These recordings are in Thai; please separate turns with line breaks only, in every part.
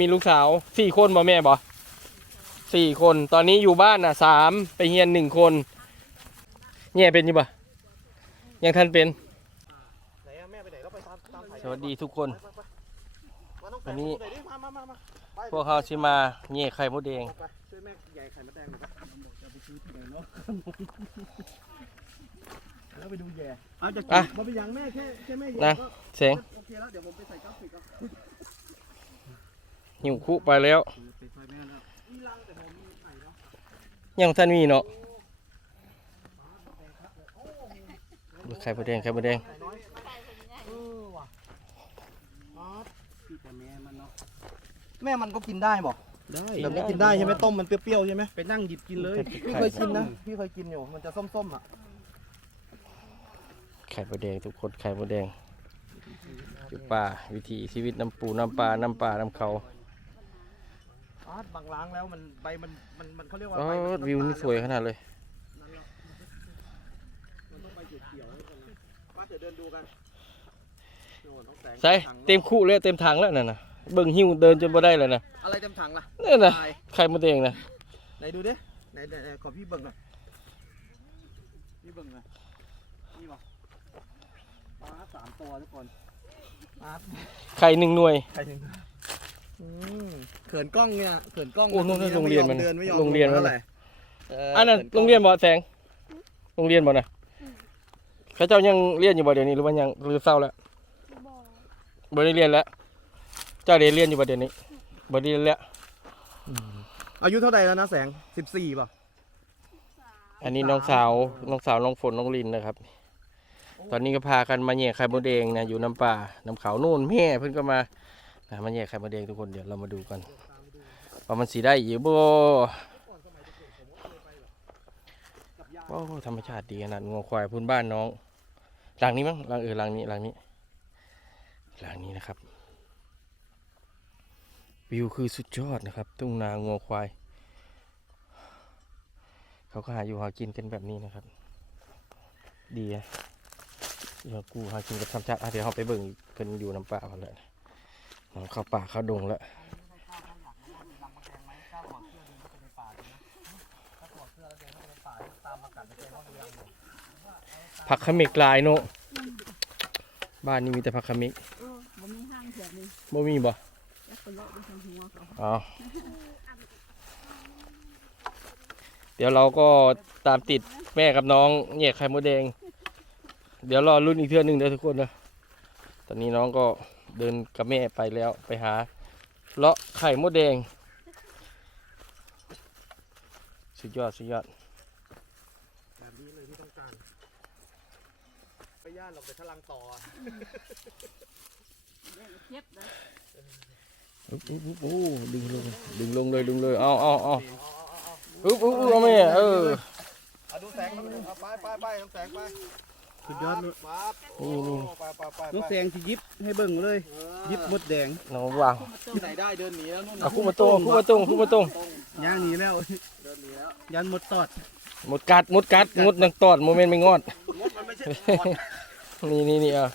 มีลูกสาวสี่คนบ่แม่บ่สี่คนตอนนี้อยู่บ้านน่ะสามไปเฮียนหนึ่งคนแง่เป็นอยี่บ่ยังท่านเป็น
ไหนอะแม่ไปไหนเราไปตามตามไผ่
สวัสดีทุกคน
มาต้อง
วันนี้
ไหนดิมามามามาไป
พวกเขาชิมาแง่ไข่มดแดง
ไปช่วยแม่ใหญ่ไข่มดแดงหน่อยไปจะไปซื้อที่ไหนเนาะแล้วไปดูแย่เอาจะกิ
อะ
นมาไปยังแม่แค่แค่แม่แย่
นะ
ก็
เสียง
โอเคแล้วเดี๋ยวผมไปใส่กราฟิกครับ
หิวคุไปแล้ว
ไปซอยแม่แล้วมีรังแต่ผมมีไข่เนาะ
ยังท่านมีเนาะไข่มดแดงไข่มดแดง
ไข่น้อยเออว่ะอ๋อพี่แต่แม่มันเนาะแม่มันก็กินได้บอก
ได้
แบบนี้กินได้ใช่ไหมต้มมันเปรี้ยวๆใช่ไหม
ไปนั่งหยิบกินเลย
พี่เคยกินนะพี่เคยกินอยู่มันจะส้มๆอะ
ไข่มดแดงทุกคนไข่มดแดงอยู่ป่าวิถีชีวิตน้ำปูน้ำปลาน้ำปลาน้ำเขา
อ๋อบางล้างแล้วมันใบมันมันมันเขาเรียกว่า
อ๋อ
ใบมั
วิวนี่สวยขนาดเลย
นั่นแล้วมันต้องใบเขียวๆให้ก่อนนะป้าเดี๋ยวเดินดูกันโน่นน้องแสง
ใส่
ถัง
เต็มคู่เลยเต็มถังแล้วน่ะนะเบิ่งหิ้วเดินจนบ่ได้เลยนะ
อะไรเต็มถังล่ะ
นี่นนะ
ตาย
ไข่มดแดงนะ
ไหนดูดิไหนไหนไหนขอพี่เบิ่งหน่อยพี่เบิ่งหน่อยนี่ป่ะปลาสามตัวทุกคนปลา
ไข่หนึ่งหน่วย
ใครถึงอืม เขินกล้องเนี่ยเขินกล้อง
โอ้นู่นน่ะโรงเรียนมัน
ไอไม่ยอม
โรงเรียนมัน
เท่าไหร่เอั
นนั้น
ขิก
โรงเรียนบ่แสง โรงเรียนบ่นะเขาเจ้ายังเรียนอยู่บ่เดี๋ยวนี้หรือว่ายังหรือเศร้าแล้วบ่ได้เรียนแล้ว เจ้าเรียนเรียนอยู่บ่เดี๋ยวนี้บ่ได้เรียนแล้ว
อายุเท่าไหร่แล้วนะแสงสิบสี่ป่ะ
อันนี้น้องสาวน้องสาวน้องฝนน้องลินนะครับ ตอนนี้ก็พากันมาแย่ไข่มดแดงนะอยู่น้ำป่าน้ำเขานู่นแม่เพิ่นก็มา นะมาแย่ไข่มดแดงทุกคนเดี๋ยวเรามาดูกันว่ามันสีได้อยู่บ่โอ้ธรรมชาติดีขนาดงัวควายพื้นบ้านน้องหลังนี้มั้งหลังเออหลังนี้หลังนี้หลังนี้นะครับ วิวคือสุดยอดนะครับ ทุ่งนางัวควาย เขาก็หาอยู่หากินกันแบบนี้นะครับ ดีอะเดี๋ยวกูหากินกับธรรมชาติเดี๋ยวเราไปเบิ่งเพิ่นอยู่น้ำป่ากันแหละ เข้าป่าเข้าดงแล้วผักขมิกลายเนบ้านนี้มีแต่ผักขมิก
บ่มีห้างแถวนี้
บ่มีบ่
เลาะไปทางหัว
เดี๋ยวเราก็ตามติดแม่กับน้องแยกไข่มดแดง เดี๋ยวรอรุ่นอีกเทื่อหนึงเด้อทุกคนนะตอนนี้น้องก็ เดินกับแม่ไปแล้วไปหาเลาะไข่มดแดง สุดยอด สุดยอด
แบบนี้เลยที่ต้องการไปย่านเราไปทะลังต่ออะ
เดี๋ยวเจ็บนะ
อุ๊บอุ๊บอุ๊บโอ้ดึงลงดึงลงเลยดึงเลยเอาเอาเอาอุ๊บอุ๊บอุ๊บเอาแม่เออ
เอาดูแสงแล้วเอาไปไปไปน้องแสงไป
สุดยอดเลย
ปั๊บ
นี่นี่
โอ้ไปไปไป
น้องแสงสิยิบให้เบิ่งเลย
เออ
ยิบมดแดง
น้องวาง
ที่ไหนได้เดินหนีแล้วนู่น
เอาคู่มาตรงคู่มาตรงคู่มาตรง
ย่างหนี้แล้ว
เดินหนีแล้ว
ยันหมดตอด
หมดกัดหมดกัดงดนังตอดโมเมนต์ไม่งอด
มดมันไม่ใช่มด
นี่นี่นี่อะ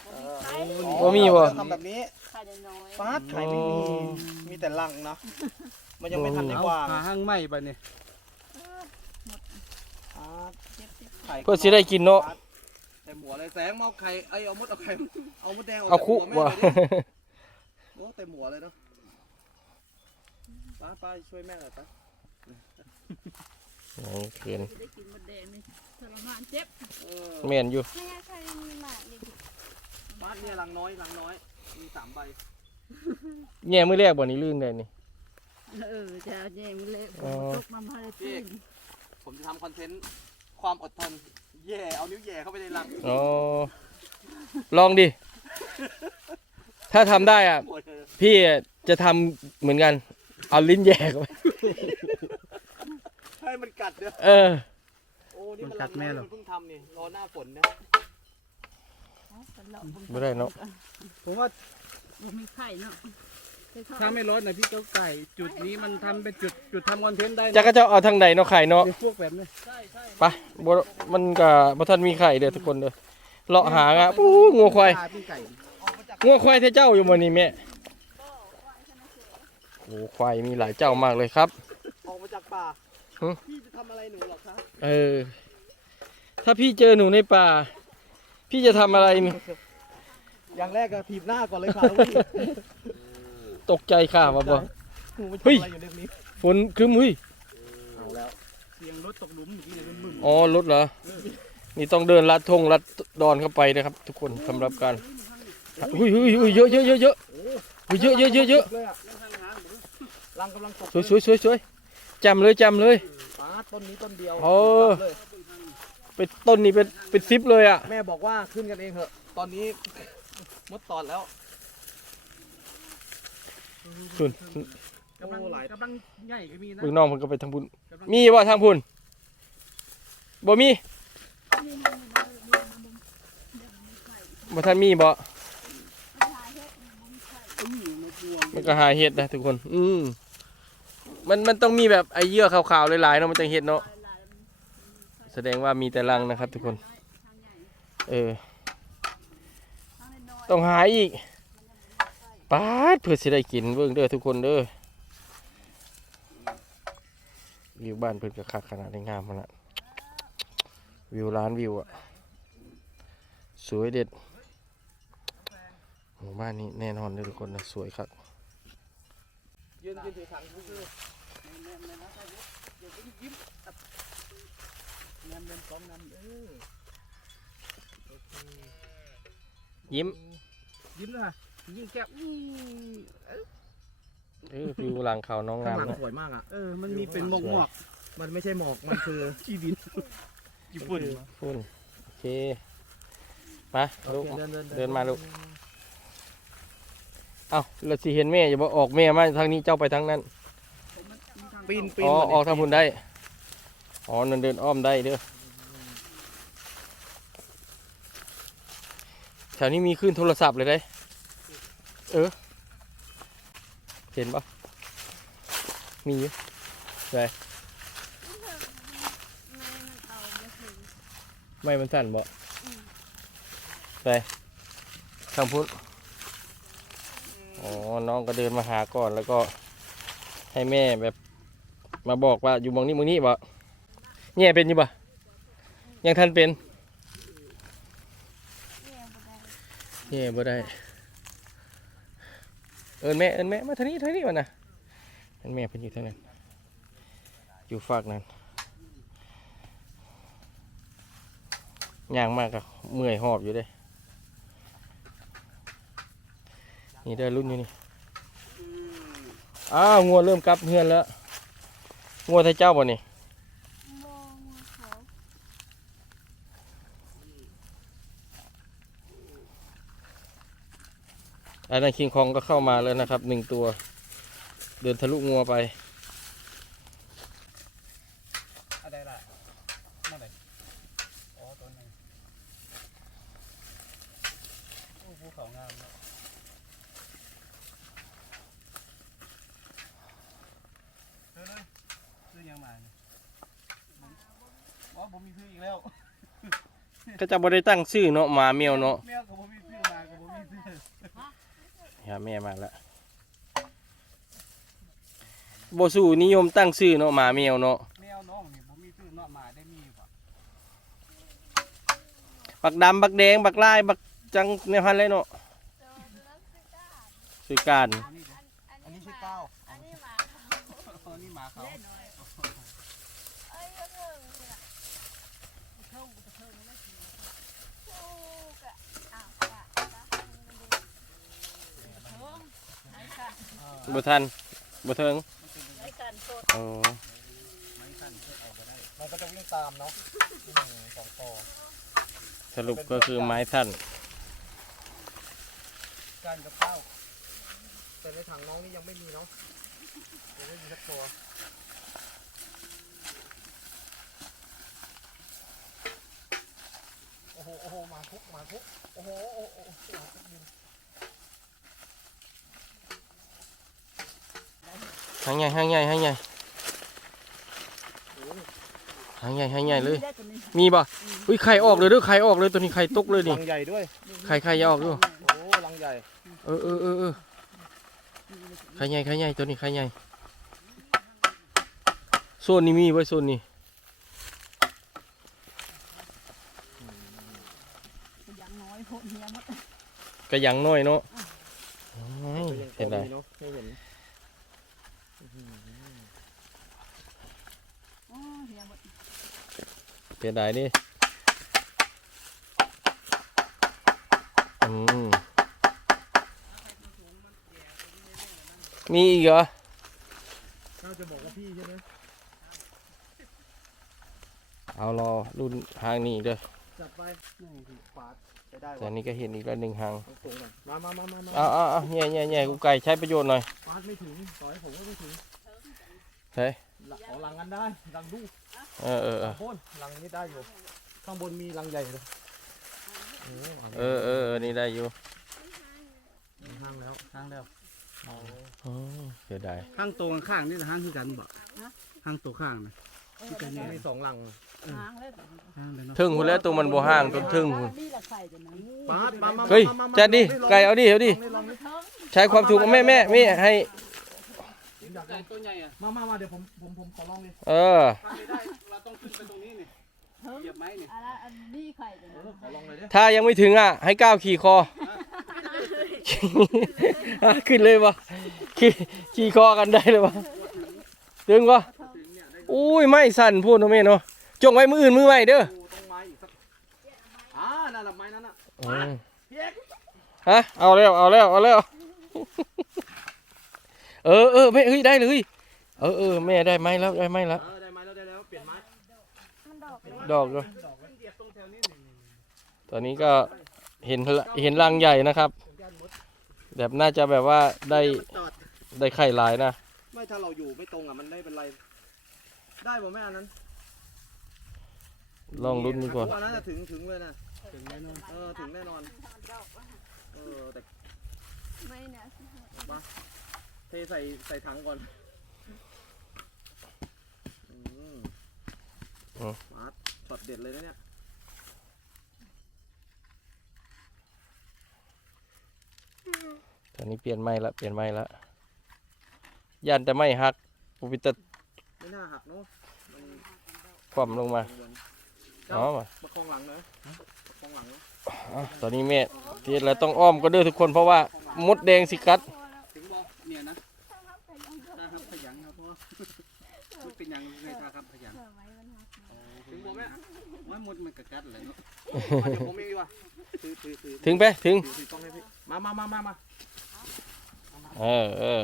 เออ
บ่มีบ่
ทำแบบนี้
ไข่น้อย
ฟาดไข่ไม่มี
อ๋อ
มีแต่ลังเนาะมันยังไม่ทันได้
เอา
วาง
หาห้างไหม้ไปเนี่ย
ฟาด
เจ็บเจ็บ
ไข่
เพื่อสิได้กินเนาะ
แต่หัวเลยแสงมาเอาไข่ไอยเอามดเอาไข่เอามดแดงออก
เอา
จาก
คุ
หัวแม่
ว่ะ
เลยดิโอ้เต็มหัวเลยเนาะป้าป้าช่วยแม่หน่อยป้า
โอ้เขิน
จะได้กินมดแดงนี่ทรมานเจ็บ
เออ
แม่นอยู่
ไม่ใช่มีหมากนี่
บ้านเนี่ยลังน้อยลังน้อย มีสามใบ
แง่มือแรกบ่นี้ลื่นได้นี่
เออจะแย่งเละ
อ๋อ
ตกมาพาได้ตื่น
ผมจะทำคอนเทนต์ความอดทน แย่เอานิ้วแย่เข้าไปในลัง
อ๋อลองดิ ถ้าทำได้อะ
หมดเลย
พี่จะทำเหมือนกัน เอาลิ้นแยกไว้
ให้มันกัดเด้อ
เออ
โอ้นี่มันลังน้อยมันเพิ่งทำนี่รอหน้าฝนนะ
ไม่ได้เนาะ
ผมว่า
บ่มีไข่เนาะแต่เข
ถ้าไม่ร้อนนะพี่เจ้าไก่ จุดนี้มันทำเป็นจุดจุดทำคอนเทนต์ได้
จัก
นะ
ก็จะเอาทางใดเนาะไข่เนาะ
ในพวกแบบนี้
ใช่ใช่
ไปบ่มันก็บ่ทันมีไข่เด้อทุกคนเด้อเลาะหางอะปู้งัวควาย
ปลาพี่ไก่
ออกมาจาก
งัวควายเทเจ้าอยู่มื้อนี้แม่โอ้ควายมีหลายเจ้ามากเลยครับ
ออกมาจากป่า
ฮะ
พี่จะทำอะไรหนูหรอคะ
เออ ถ้าพี่เจอหนูในป่า พี่จะทำอะไรนี่
อย่างแรกก็ถีบหน้าก่อนเลยค่ะลูกพี่
ตกใจค่ะว่าบ่
หนูไม่
เฮ้
ทำ
ย
อะไรอยู่เรื่องนี้
ฝนครึ้มเฮ้ย
เอาแล้ว
เสียงรถตกหลุมอย่างนี้เลยมึง
อ๋อรถเหรอนี่ต้องเดินลัดทงลัดดอนเข้าไปนะครับ ทุกคนสำหรับการอุ้ยอุ้ยอุ้ยเยอะเยอะเยอะเยอะอุ้ยเยอะเยอะเยอะเยอะ
เลยอะรังกำลังตก
สวยสวยสวยสวยจำเลยจำเลย
ป้าต้นนี้ต้นเดียว
โอ้
เลย
เป็นต้นนี้เป็นเป็นซิปเลยอะ
แม่บอกว่าขึ้นกันเองเถอะ ตอนนี้มดตอดแล้ว
ส่วน
กำลัง
โอ้หลาย
กำลังใหญ่ก็มีนะ
เบื้องน้องมันก็ไปทางบุญ
กำลัง
มีบ่ทางบุญบ่มีบ่ท่านมีบ่
อืมมะม่วง
มันก็หาเห็ดนะทุกคน อืมมันมันต้องมีแบบไอเยื่อขาวๆหลายๆเนาะมันจะเห็ดเนาะแสดงว่ามีแต่รังนะครับ ทุกคน เออ ต้องหาอีก ปาดเพื่อสิได้กินเบิ่งเด้อทุกคนเด้อวิวบ้านเพิ่นก็คักขนาดได้งามขนาดวิวล้านวิวอะ สวยเด็ดหมู่บ้านนี้แน่นอนเลยทุกคนนะสวยครับ
ยืนยืนถือถังคือ
งานเดินสองงานเออ
ยิ้ม
ยิ้มเลยค่ะ ยิ้มแก้วอืม
เออวิวหลังเขาน้อง
ข้าง
งาม
หลัง
นะ
สวยมากอะ
เออ มันมีเป็นหมอกหมอก
มันไม่ใช่หมอกมันคือ
จีดินญี่ปุ่น
ฝุ่นโอเคมาลูก
เดินเดิน
เดินมาลูก เอ้าเราสิเห็นแม่อย่าบอกออกแม่มาทางนี้เจ้าไปทางนั้น
ปีนปีน
อ๋อ
ก่นดิ
ออกทางพุ่นได้อ๋อนั่นเดินอ้อมได้เด้อแถวนี้มีขึ้นโทรศัพท์เลยได้ เออ เห็นปะมีอยู่ไม่มันสั่นบ่ไปทางพุทธอ๋อ น้องก็เดินมาหาก่อนแล้วก็ให้แม่แบบ มาบอกว่าอยู่หมองนี้หมองนี้บ่แง่เป็นอยู่บ่ยังทันเป็นแง่บ่ได้ เอินแม่เอินแม่มาทางนี้ทางนี้วะนะเอินแม่เพิ่นอยู่ทางนั้นอยู่ฝากนั้นย่างมากอะเมื่อยหอบอยู่เด้นี่ได้รุ่นอยู่นี่อ้าวงัวเริ่มกลับเฮือนแล้วงัวไทยเจ้าบ่นี่ อันนั้นคิงคองก็เข้ามาแล้วนะครับหนึ่งตัว เดินทะลุงัวไป
อะไรล่ะนั่นไหนอ๋อตัวไหนโอ้ภูเขางามนะเดินเลยเดินยังมาเนี่ยอ๋อผมมีซื้ออีกแล้ว
ก็จะบ่ได้ตั้งชื่อเนาะหมาเมียวเนาะ
แมวกับผมมีซื้อมากับผมมีซื้อ
หาแม่มาแล้วบ่สู่นิยมตั้งชื่อเนาะหมาเมียวเนาะ
แมวน้องนี่ผมมีซื้อเนาะหมาได้มีป่ะ
บักดำบักแดงบักลายบักจังในพันเลยเนาะสื่อการ
อันนี้เด้อ
อันนี้ชื่อก้าว
อันนี้หมา
อ๋อนี่หมาเขา
เอ้ยก็เพิ่งสิล่ะเข้าจะเพิ่งไม่ถึงถูกอะอ้าวจ้ะจ้ะมันดูเพิ่งไอ้กัน
บ่ทันบ่เทิง
ไอ้กันสด
โอ้
มันก็จะวิ่งตามเนาะอืมสองต่อ
สรุปก็คือไม้สั้น
กันกับข้าวแต่ในถังน้องนี่ยังไม่มีเนาะยังไม่มีสักตัวโอ้โหโอ้โหมาคุกมาคุกโอ้โหโอ้โหโอ้โหมาคุกดิน
หางใหญ่หางใหญ่หางใหญ่หางใหญ่หางใหญ่เลย
ได้ตัวนี้
มีบ่อุ้ยไข่ออกเลยเด้อไข่ออกเลยตัวนี้ไข่ตกเลยนี่
รังใหญ่ด้วย
ไข่ไข่อยาออกด้วย
โอ้รังใหญ่
เออเออเออเออไข่ใหญ่ไข่ใหญ่ตัวนี้ไข่ใหญ่โซนนี้มีไว้โซนนี้
ยังน้อยพวกเนี้ยหมด
กระยังน้อยเนาะโอ้ย
ก็ยัง
เห็นได้
พอมีเนาะไม่เห็น
โอ้เฮียหมด
เห็นได้นี่อืมมีอีกเหรอ
น่าจะบอกว่าพี่ใช่ไหม
เอารอรุ่นหางนี้อีกเด้อ
จัดไปนี่คือปาดไปได้
แต่
วะ
นี่ก็เห็นอีกแล้วหนึ่งหาง
ต้องตรงก่อนมามามามามา
เอาเอาเอาแง่แง่แง่กูไก่ใช้ประโยชน์หน่อย
ปาดไม่ถึงต่อยผมก็ไม่ถึง
เฮ้ย
หลังเอาลังกันได้ลังลูก
เออเออเออ
โค่นลังนี้ได้อยู่ ข้างบนมีลังใหญ่เลยโอ้
เออเออเออนี่ได้อยู่
ห้างแล้ว
ห้างแล้ว
อ๋อเสียดาย
ห้างตัวข้างๆนี่ห้างคือกันบ่ห้างตัวข้างนะ
ที่ตรงนี้มีสองลัง
หางเลย
ห้างเลยเนาะ
ทึ่งคุณแล้วตัวมันบ่ห่างตัวทึ่งพุ่น
นี่ละไข่จะนั้น
ปาดมามา
เฮ้ย
มามามา
จัดดิ
ลอง
ไก่เอาดิเอาดิ
ลองลองดิ
ใช้ความถูกแม่แม่แม่ให้
อยากลอง
ตัวใหญ่อะ
มามามาเดี๋ยวผมผมผมขอลองดิ
เออ
ถ้าไม่ได้เราต้องขึ้นไปตรงนี้นี่
เพิ่ม
เหยียบไม้นี่
อะไรอันนี้ไข่จะ
เอ
นั้น
อขอลองเลยดิ
ถ้ายังไม่ถึงอะ ให้ก้าวขี่คออะขึ้นเลยวะขี่ขี่คอกันได้เลยวะถึงวะอุ้ยไม่สั่นพูดนะแม่เนาะจงไว้มืออื่นมือใหม่เด้อ
ดูตรงไม้อีกสักอ่านั่นแหละไม้นั้นน่ะ
อืม
พี่เอก
ฮะเอาแล้วเอาแล้วเอาแล้ว เออเออแม่เฮ้ยได้เลยเออเออแม่ได้ไหมแล้วได้ไหมแล้ว
เออได้ไม้แล้วได้แล้วเปลี่ยนไม้
มันดอกเลย
ดอกเลย
ดอกไว้เหยียบตรงแถวนี้นี่นี่
ตอนนี้ก็เห็นละเห็นรังใหญ่นะครับ
ย่านมด
แบบน่าจะแบบว่าได้
จอด
ได้ไข่หลายนะ
ไม่ถ้าเราอยู่ไม่ตรงอะมันได้เป็นไร ได้ป่ะแม่อันนั้น
ลองลุ้นดีกว่า
อันนั้นจะถึงถึงเลยนะ
ถึงแน่นอน
เออถึงแน่นอน
ดอกว่ะ
เออแต่
ไม่เนี่ย
เทใส่ใส่ถังก่อนอืมมาร์ทช็อตเด็ดเลยนะเนี่ย
ตอนนี้เปลี่ยนไม้ละเปลี่ยนไม้ละยันแต่ไม่หักปุบิตะ
ไม่น่าหักเนาะมัน
คว่ำลงมา
เจ้า
อ๋อมา
ประคองหลังนะประคองหลังนะ
อ๋อตอนนี้แม่เทียนแล้วต้องอ้อมก็เด้อทุกคนเพราะว่ามดแดงสิกัด
ถึงบอกเนี่ยนะถ้าครับขยันครับเพราะว่ามันเป็นอย่างไงถ้าครับขยัน
เผื่อไว้มันหัก
ถึงบอกแม่ว่าหมดมันกระกัดเลยเนาะ
มาเดี๋ยวผมเองดีกว่าถือถือถือ
ถึงไปถึง
ถือถือกล้องให้พี่มามามามามา
เออเออ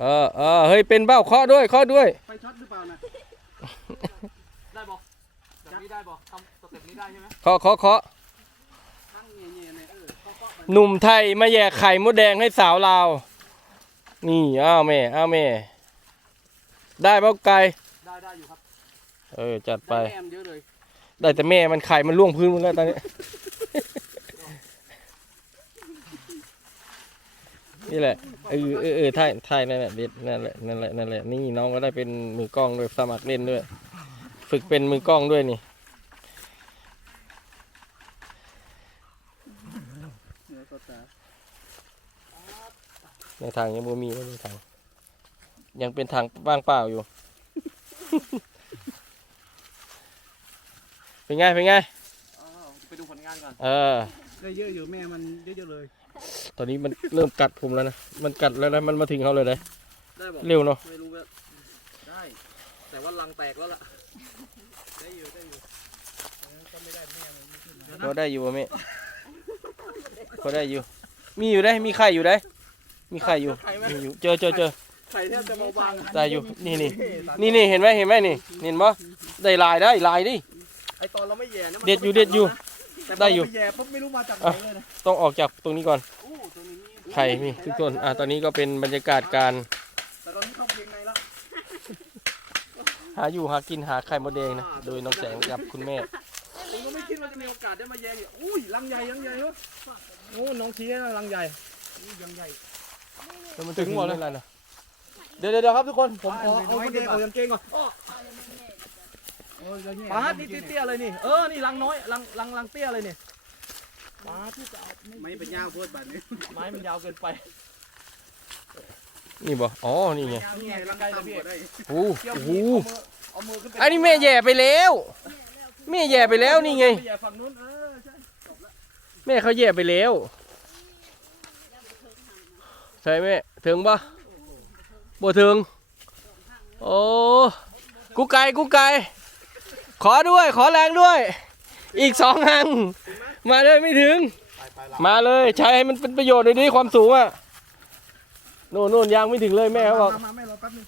เออเออเฮ้ยเป็นเบ้าเคาะด้วยเคาะด้วย
ไฟช็อตหรือเปล่านะได้บอกแบบนี้ได้บอกทำสเต็ปนี้ได้ใช่ไหม
เคาะเคาะเคาะ หนุ่มไทยมาแย่ไข่มดแดงให้สาวลาว นี่ อ้าวแม่ อ้าวแม่ ได้เบ้าไก่
ได้ได้อยู่ครับ
เออ จัดไป
ได้แอมเยอะเลย
ได้แต่แม่มันไข่มันล่วงพื้นหมดแล้วตอนนี้ นี่แหละ เออเออเออถ่ายถ่ายนั่นแหละเด็ดนั่นแหละ นั่นแหละ นั่นแหละ นี่น้องก็ได้เป็นมือกล้องด้วย สมัครเล่นด้วย ฝึกเป็นมือกล้องด้วยนี่
เนื้อสดจ้า
ในทางยังบ่มีไม่ในทาง ยังเป็นทางว่างเปล่าอยู่ เป็นไงเป็นไง
อ้าวไปดูผลงานก่อน
เออ
ได้เยอะอยู่แม่มันเยอะๆเลย
ตอนนี้มันเริ่มกัดผมแล้วนะ มันกัดแล้วนะ มันมาถึงเขาเลยนะ
ได้บอก
เร็วเนาะ
ไม่รู้ว่าได้ แต่ว่ารังแตกแล้วล่ะ ได้อยู่ได้อยู่
พอได้อยู่บ่แม่พอได้อยู่ มีอยู่ได้ มีไข่อยู่ได้ มีไข่อยู่มีอยู่ เจอเจอเจอ
ไข่แทบจะเบาบาง
ได้อยู่ นี่นี่นี่นี่เห็นไหมเห็นไหมนี่เห็นปะได้ลายได้ลายดิ
ไอตอนเราไม่แย่เนี่ยมัน
เด็ดอยู่เด็ดอยู่
แต่พ
ได้อยู่
เราปแย่ปุ๊บไม่รู้มาจากไหนเลยนะ
ต้องออกจากตรงนี้ก่อน
โอ้ตัวนี้มี
ไข่มีทุกคน อะตอนนี้ก็เป็นบรรยากาศการ
แต่ตอนนี้เข้าเพลงในแล้ว
หาอยู่หากินหาไข่มดแดงนะ โดยน้องแสงกับคุณแม่
ผมก็ไม่คิดว่าจะมีโอกาสได้มาแย่เนี่ยอุ้ยรังใหญ่รังใหญ่เว้ยโอ้น้องชี้ให้รังใหญ่อุ้ยรังใหญ่
แล้วมันถึงหมดเลยนะ
เดี๋ยวเดี๋ยวครับทุกคนผมขอเอากางเกงออกกางเกงก่อนอ้อ
โอ้ยเยอะแยะ
ปาดนี่เตี้ยๆเลยนี่เออนี่รังน้อยรังรังรังเตี้ยเลยนี่ป้าที่จะเอาไม่
ไม่เป็นยาวโพดแบบนี้
ไม้มันยาวเกินไป
นี่บ่อ๋อนี่ไง
นี่ไงใกล้ๆเลยพี่
โอ้
เที่ยว
โห
พี่เอามือเอามือขึ้นไป
อันนี้แม่แย่ไปแล้วแม่แย่ไปแล้วนี่ไง
ปอย่าฝั่งนู้นเออใช่
แม่เขาแย่ไปแล้ว ใช่ไหมถึงปะบ่ถึง โอ้กูไก่กูไก่ขอด้วย ขอแรงด้วย อีกสองหัง มาเลยไม่ถึง
ไปไปละ
มาเลยใช้ให้มันเป็นประโยชน์เลยดิความสูงอะโน่นโน่นยังไม่ถึงเลยแม่เขาบอก
มามาแม่รอแป๊บนึง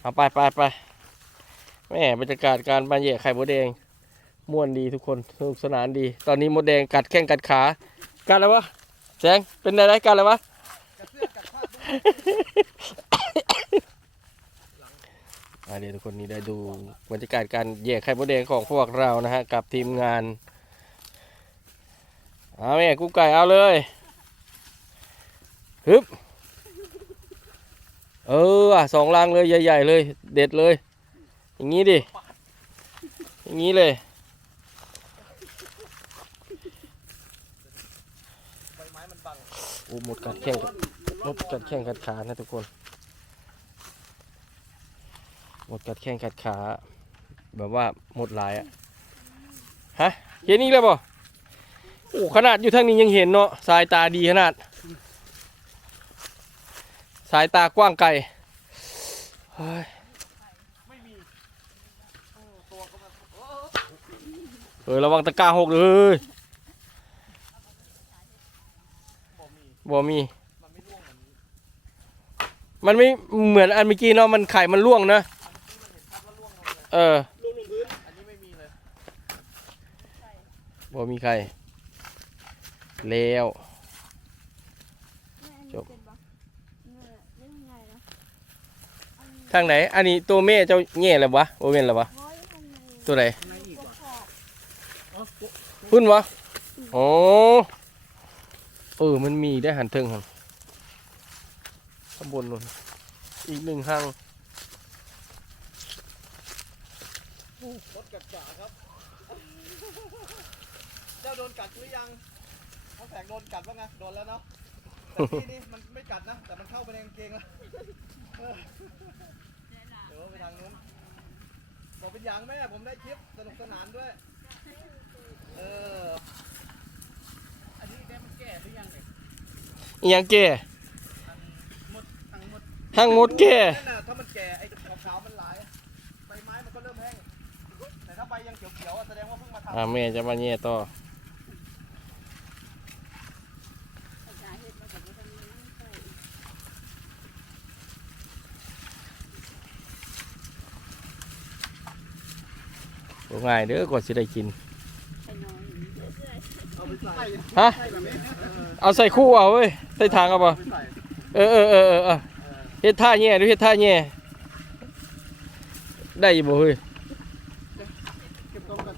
เอาไปไปไปแม่บรรยากาศการบานแย่ไข่มดแดงม่วนดีทุกคนสนุกสนานดี ตอนนี้มดแดงกัดแข้งกัดขากัดอะไรวะแสงเป็นอะไรกัดอะไรวะ
กัดเสื้ อกัดผ้า
อ่าเดี๋ยวทุกคนนี้ได้ดูบรรยากาศการแย่ไข่มดแดงของพวกเรานะฮะกับทีมงานเอาแม่กุ๊กไก่เอาเลยฮึบเออสองลังเลยใหญ่ ๆ เลย เด็ดเลย อย่างนี้ดิอย่างนี้เลยโอ้หมดกัดแข้ง หมดกัดแข้งกัดขานะทุกคนหมดกัดแข้งกัดขา แบบว่าหมดหลายอะฮะเห็นอีกแล้วบ่โอ้ขนาดอยู่ทางนี้ยังเห็นเนาะสายตาดีขนาด สายตากว้างไกลเฮ้ย
ไม่มีโอ้ตัวก็มันโอ้
เออระวังตะกร้าหกเลย
บ่มี
บ่มี
มันไม่เหมือน
อันเมื่อกี้เนาะมันไข่มันร่วงนะ
มันเห็นชัดว่าร่วงลงเลย
เออ
ร่วงลงพื้นอันนี้ไม่มีเลย
บ่มีใครแล้วจบทางไหน อันนี้ตัวแม่เจ้าแง่แล้ววะโอเวนแล้ววะตัวไหน
ข้างในอีกว่ะอ๋อปุ๊บ
พุ่นวะอ๋อเออมันมีได้หันเทิงหัน ข้างบนนู่นอีกหนึ่งห้าง
รถกัดขาครับ เจ้าโดนกัดหรือยังน้องแสงโดนกัดบ้างไงโดนแล้วเนาะแต่ที่นี่มันไม่กัดนะ แต่มันเข้าไปในกางเกงแล้วเออเดี๋ยวไปทางนู้นบอกเป็นอย่างแม่ผมได้คลิปสนุกสนานด้วย เออ อันนี้ได้มันแก่หรือยังเนี่ย
อีหยังแก่
มดทั้ง หมด
ห้างมดแก่
นั่นน่ะถ้ามันแก่ไอ้ขาวๆมันหลายใบไม้มันก็เริ่มแห้งแต่ถ้าใบยังเขียวๆอะแสดงว่าเพิ่งมาทำ
อ่าแม่จะมาแง่ต่อ บ่ง่ายเด้อกว่าสิได้กิน
เอาไปใส่
ฮะ
ใช่แบบนี้เออ
เอาใส่คู่เอาเว้ยใส่ทางเอาป่ะ
เอาไปใส่
เออเออเออเออเออ
เออ
เฮ็ดท่าแง่ดูเฮ็ดท่าแง่ได้อยู่บ่เฮ้ย
เก็บตรงกัน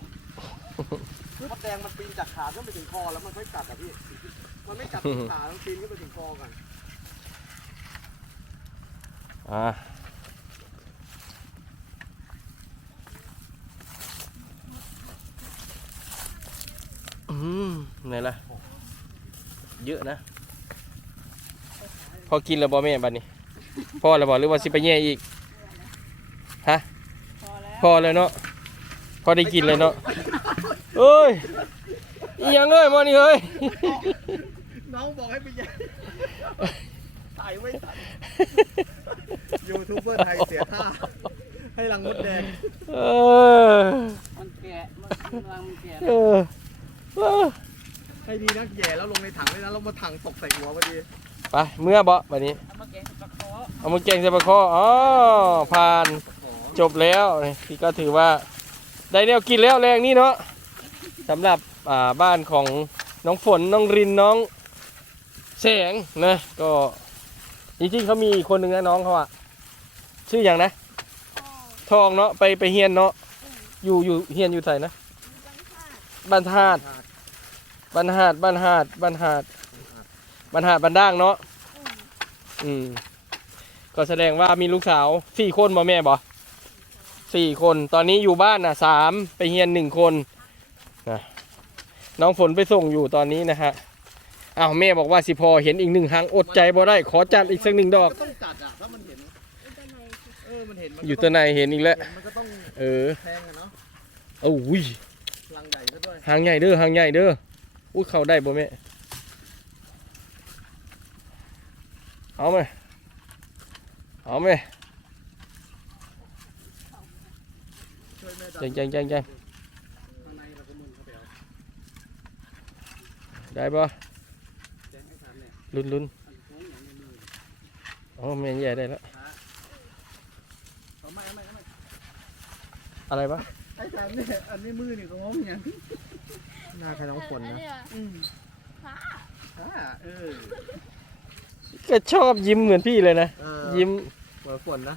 มดแดงมันปีนจากขาขึ้นไปถึงคอแล้วมันค่อยกัดอะพี่ มันไม่กัดที่ขามันปีนขึ้นไปถึงคอก่อน
อ่าอืมไหนล่ะ เยอะนะ พอกินแล้วบ่แม่บัดนี้ พอแล้วบ่หรือว่าสิไปแย่อีกฮะพอแล้วเนาะพอได้กินเลยเนาะเอ้ยอีหยังเอ้ยมอนี่เอ้ย
น้องบอกให้ไปแย่ถ่ายไม่ทันยูทูบเบอร์ไทยเสียท่าให้รังมดแดง
เออ
มันแก่มันกำลังแก่
เออเออ
ให้ดีนะแย่แล้วลงในถังเลยนะแล้วมาถังตกใส่หัวพอดี
ไปเมื่อบ่บัดนี้
เอามาแกงปลาคอ
เอามาแกงใส่ปลาคออ๋อผ่านจบแล้วนี่ก็ถือว่าได้แนวกินแล้วแรงนี้เนาะสำหรับอ่าบ้านของน้องฝนน้องรินน้องแสงนะก็จริงๆเขามีคนหนึ่งนะน้องเขาอะชื่ออย่างนะ ทองเนาะไปไปเฮียนเนาะอยู่อยู่เฮียนอยู่ไสนะบ้านธาตุบ้านหาดบ้านหาดบ้านหาด บ้านหาดบ้านด่างเนาะอืม ก็แสดงว่ามีลูกสาวสี่คนบ่แม่บ่สี่คน ตอนนี้อยู่บ้านน่ะสามไปเฮียนหนึ่งคนนะน้องฝนไปส่งอยู่ตอนนี้นะฮะอ้าวแม่บอกว่าสิพอเห็นอีกหนึ่งหางอดใจบ่ได้ ขอจัดอีกสักหนึ่งดอก
ก็ต้องจัดอะถ้ามันเห็นเออมันเห็นมันก็
อยู่ตัวในเห็นอีกแล้ว
เห็นมันก็ต้อง
เออ
แทงอะเนาะ
โอ้ย
พลังใหญ่ซะด้วย
หางใหญ่เด้อหางใหญ่เด้ออุ้ยเข้าได้บ่แม่ เอาไหมเอาไหม
ช่วยแม่จับ
จังจังจังจัง
ข้างในเราก็มุนเข้าไปเอา
ได้ปะ
แจ้งให้ทันเนี่ย
ลุ้นลุ้น
อันโค้งอย่างในมือ
อ๋อแม่ใหญ่ได้แล้ว
เอาไม่เอาไม่เอาไม่
อะไรปะ
ไอ้ทำเนี่ยอันนี้มือนี่ก็ง้มอย่าง
หน้าใครน้องฝนนะ
อืม
ฟ้า
อ่าเออ
ก็ชอบยิ้มเหมือนพี่เลยนะ
เออ
ยิ้ม
เหมือนฝนนะ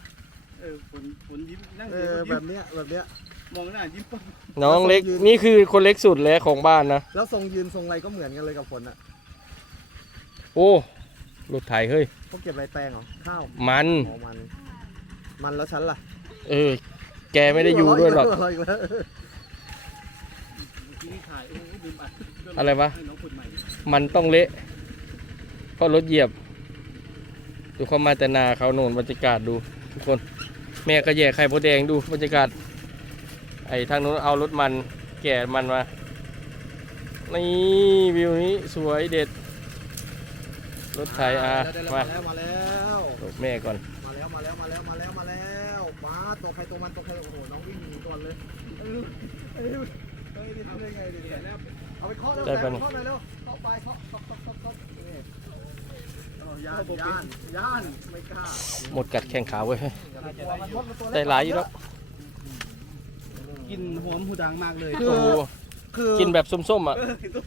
เออฝนฝนยิ้มนั่ง
เอ
เฉย
อ
ๆ
แบ
ยิ้ม
บเนี้ยแบบเนี้ย
มองหน้ายิ้มปั๊บ
น้องเล็ก
ยืน
นี่คือคนเล็กสุดแล้วของบ้านนะ
แล้วทรงยืนทรงอะไรก็เหมือนกันเลยกับฝนอะ
โอ้รถไถเฮ้ย
พวกเก็บอะไรแปลงเหรอข้าว
มัน
อ๋อมัน มันแล้วฉันล่ะ
เออ แกไม่ได้อยู่ด้วยหรอก
หัวเาอีกแล้ว
เมื่อกี้นี่ถ่ายโอ้โหลืมอัด
อะไรวะ
ให้น้องฝึกใหม่
มันต้องเละเพราะรถเหยียบ ดูเข้ามาแต่นาเขาโน่นบรรยากาศดูทุกคน แม่ก็แย่ไข่มดแดงดูบรรยากาศ ไอ้ทางนู้นเอารถมันแก่มันมา นี่วิวนี้สวยเด็ด รถไถอะ
ได้แล้ว
มา
มาแล้วมาแล้ว
หลบแม่ก่อน
มาแล้วมาแล้วมาแล้วมาแล้วมาแล้วมาตัวใครตัวมันตัวใครโอ้โหน้องวิ่งหนีก่อนเลยเออเออเฮ้ยนี่ทำได้ไงดิเนี่ยเอาไปเคาะเร็ว
ได้
แซ
ปะ
ม
นี่
เคาะไปเร็วเคาะไปเคาะเคาะเคาะเคาะเคาะนี่โอ้ ย่านย่านย่านไม่กล้า
หมดกัดแข้งขาเว้ย
อย่าไปกลัวมันมดมันตัวเล็ก
ได้หลายอยู่แล้ว
กินหอมหูดังมากเลย
คือ
โอ้โห
คือ
กินแบบส้มๆอะ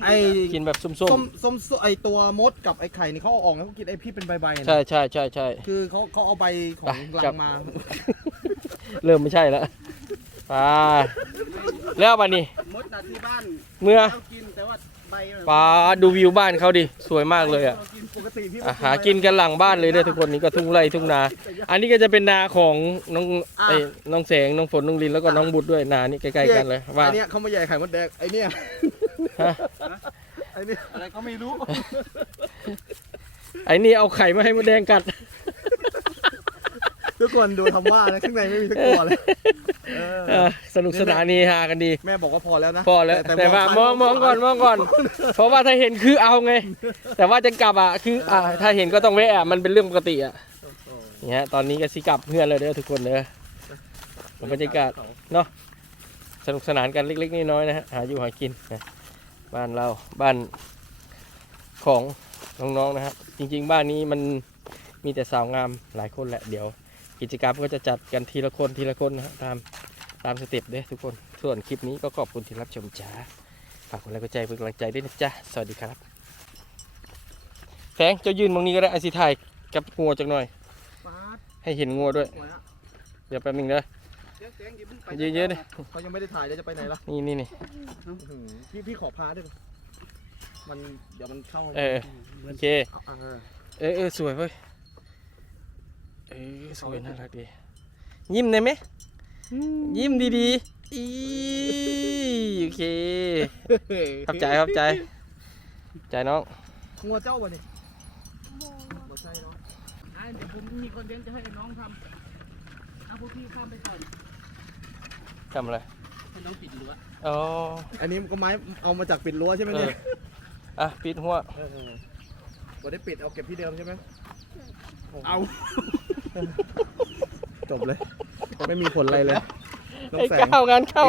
ไอ้
กินแบบส้ม
ส้มส้มไอตัวมดกับไอไข่นี่เขาเอาออกแล้วเขากินไอพี่เป็นใบๆ
ๆ
นะ
ใช่ใช่ใช่ใช่
คือเขาเขาเอาใบของ
ไป
รั
จับ
งมา
เริ่มไม่ใช่แล้วอ่าแล้วบันนี้
มดน่ะที่บ้าน
เมื่อ
เรากินแต่ว่าใบมัน
ปลาดูวิวบ้านเขาดิสวยมากเลยอะ
รา กิน
ปกติพี่
อะหากินกันหลังบ้านเลยเด้อทุกคนนี่ก็ทุ่งไร่ทุ่งนา อันนี้ก็จะเป็นนาของน้องไอ้น้องแสงน้องฝนน้องลินแล้วก็น้องบุตรด้วยนานี่ใกล้ๆกันเลยว่า
ไอเนี้ยเขามาใหญ่ไข่มดแดงไอเนี้ย
ฮะ
ไอเนี้ย
อะไรก็ไม่รู้
ไอ้นี่เอาไข่มาให้มดแดงกัด
ทุกคนดูทำว่านะข้างในไม่มีสักตัวเลยเออ
เออสนุกสนานนี่ฮากันดี
แม่บอกว่าพอแล้วนะ
พอแล้วแต่ว่ามองมองก่อนมองก่อน เพราะว่าถ้าเห็นคือเอาไง แต่ว่าจะกลับอะคืออ่าถ้าเห็นก็ต้องแวะอะมันเป็นเรื่องปกติอะ
โอ้
เนี่ยตอนนี้ก็สิกลับเพื่อนเลยเด้อทุกคนเด้อ บรรยากาศสนุกสนานกันเล็กๆน้อยๆนะฮะหาอยู่หากินนะบ้านเราบ้านของน้องๆนะฮะจริงๆ บ้านนี้มันมีแต่สาวงามหลายคนแหละเดี๋ยว กิจกรรมก็จะจัดกันทีละคนทีละคนนะฮะตามตามสเต็ปเด้อทุกคน ส่วนคลิปนี้ก็ขอบคุณที่รับชมจ้า ฝากกดไลค์กดใจเป็นกำลังใจด้วยนะจ๊ะสวัสดีครับ แสงเจะยืนตรงนี้ก็ได้ไอซิถ่ายกับงัวจักหน่อย
ป๊าด
ให้เห็นงัวด้วย
สวยอะ
เดี๋ยวแป๊บหนึงเด้อ
เสียงเสียงยิ้มไป
เยอะๆดิ
เขายังไม่ได้ถ่ายแล้วจะไปไหนล่ะ
นี่นี่นี่
อื้อหือพี่พี่ขอพาด้วย มันเดี๋ยวมันเข้า
เออโอเค
เอาอะเออ
เออเออสวยเว้ย เออสวยน่ารักดี ยิ้มได้ไหม ยิ้มดีๆอีโอเคขอบใจขอบใจขอบใจน้อง
งัวเจ้าบ่นี่
โบ
บ่ใช่เนาะ
อะเดี๋ยวผมมีคอนเทนต์จะให้น้องทำเอาพวกพี่ข้ามไปก่อน
ทำอะไร
ให้น้องปิดรั้ว
อ๋อ
อันนี้ก็ไม้เอามาจากปิดรั้วใช่ไหม
เอ
เนี่
อยอะปิดหัว
เออเออบ่ได้ปิดเอาเก็บที่เดิมใช่ไหมโโห
เอา
จบเลย ไม่มีผลอะไรเลยน้อง
ไอ้
แสง
ก้าวงานเข้า